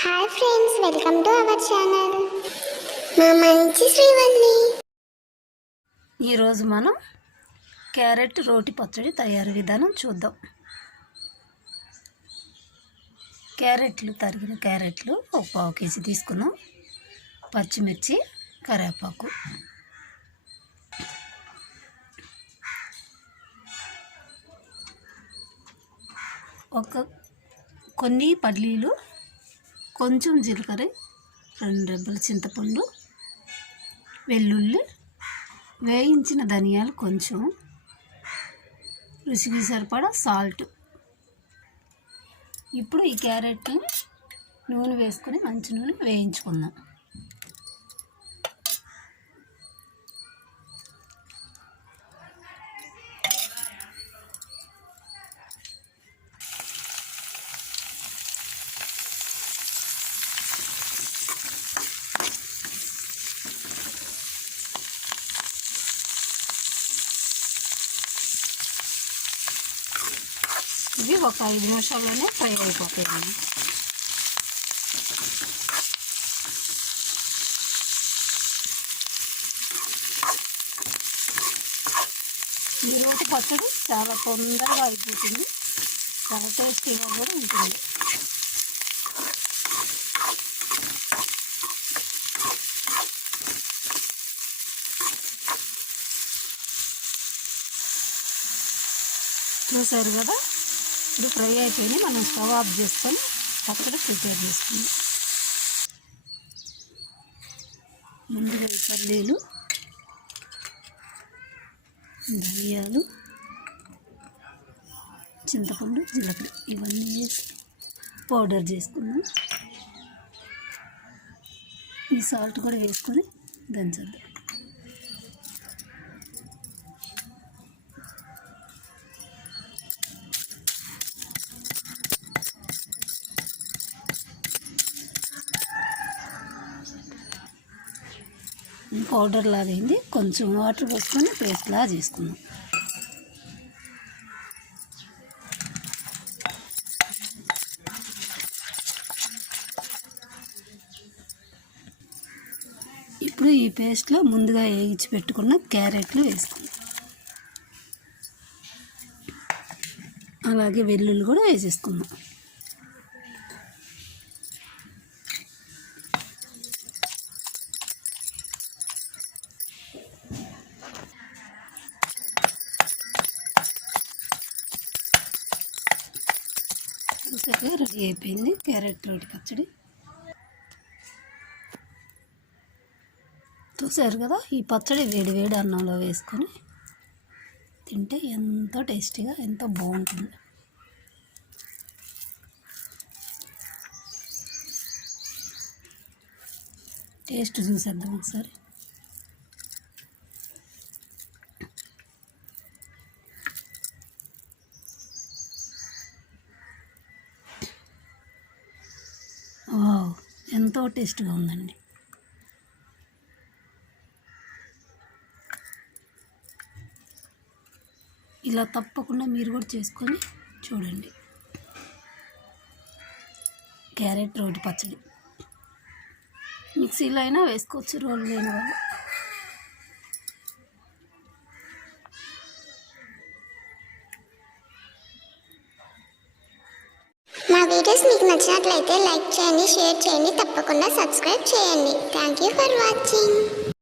Hi friends, welcome to our channel. మా మంచి శ్రీవల్లి. ఈరోజు మనం క్యారెట్ రోటి పచ్చడి తయారు విధానం చూద్దాం. తరిగిన క్యారెట్లు ఒక 1 కేజీ తీసుకున్నాం. పచ్చిమిర్చి, కరివేపాకు, కొన్ని పల్లీలు, కొంచెం జీలకర్ర, 2 రెబ్బల చింతపండు, వెల్లుల్లి, వేయించిన ధనియాలు కొంచెం, రుచికి సరిపడా సాల్ట్. ఇప్పుడు ఈ క్యారెట్ని నూనె వేసుకొని మంచి నూనె వేయించుకుందాం. ఇవి ఒక 5 నిమిషాల్లోనే ఫ్రై అయిపోతాయి. ఈ రోటి పచ్చడి చాలా తొందరగా అయిపోతుంది, చాలా టేస్టీగా కూడా ఉంటుంది. చూసారు కదా, ఇప్పుడు ఫ్రై అయిపోయింది. మనం స్టవ్ ఆఫ్ చేసుకొని పచ్చడి ప్రిపేర్ చేసుకుందాం. ముందుగా పల్లీలు, ధనియాలు, చింతపండు, జీలకర్ర ఇవన్నీ వేసి పౌడర్ చేసుకుందాం. ఈ సాల్ట్ కూడా వేసుకొని దంచేద్దాం. పౌడర్ లాగైంది, కొంచెం వాటర్ పోసుకొని పేస్ట్ లాగా చేసుకుందాం. ఇప్పుడు ఈ పేస్ట్లో ముందుగా వేయించి పెట్టుకున్న క్యారెట్లు వేసుకుందాం. అలాగే వెల్లుల్లి కూడా వేసేసుకుందాం. రెడీ అయిపోయింది క్యారెట్ రోటి పచ్చడి. చూసారు కదా, ఈ పచ్చడి వేడి వేడి అన్నంలో వేసుకొని తింటే ఎంతో టేస్టీగా ఎంతో బాగుంటుంది. టేస్ట్ చూసేద్దాం ఒకసారి. ఎంతో టేస్ట్గా ఉందండి. ఇలా తప్పకుండా మీరు కూడా చేసుకొని చూడండి. క్యారెట్ రోటి పచ్చడి మిక్సీలో అయినా వేసుకోవచ్చు, రోల్ లేని వాళ్ళు. మా వీడియోస్ మీకు నచ్చినట్లయితే లైక్ చేయండి, షేర్ చేయండి, తప్పకుండా సబ్స్క్రైబ్ చేయండి. Thank you for watching.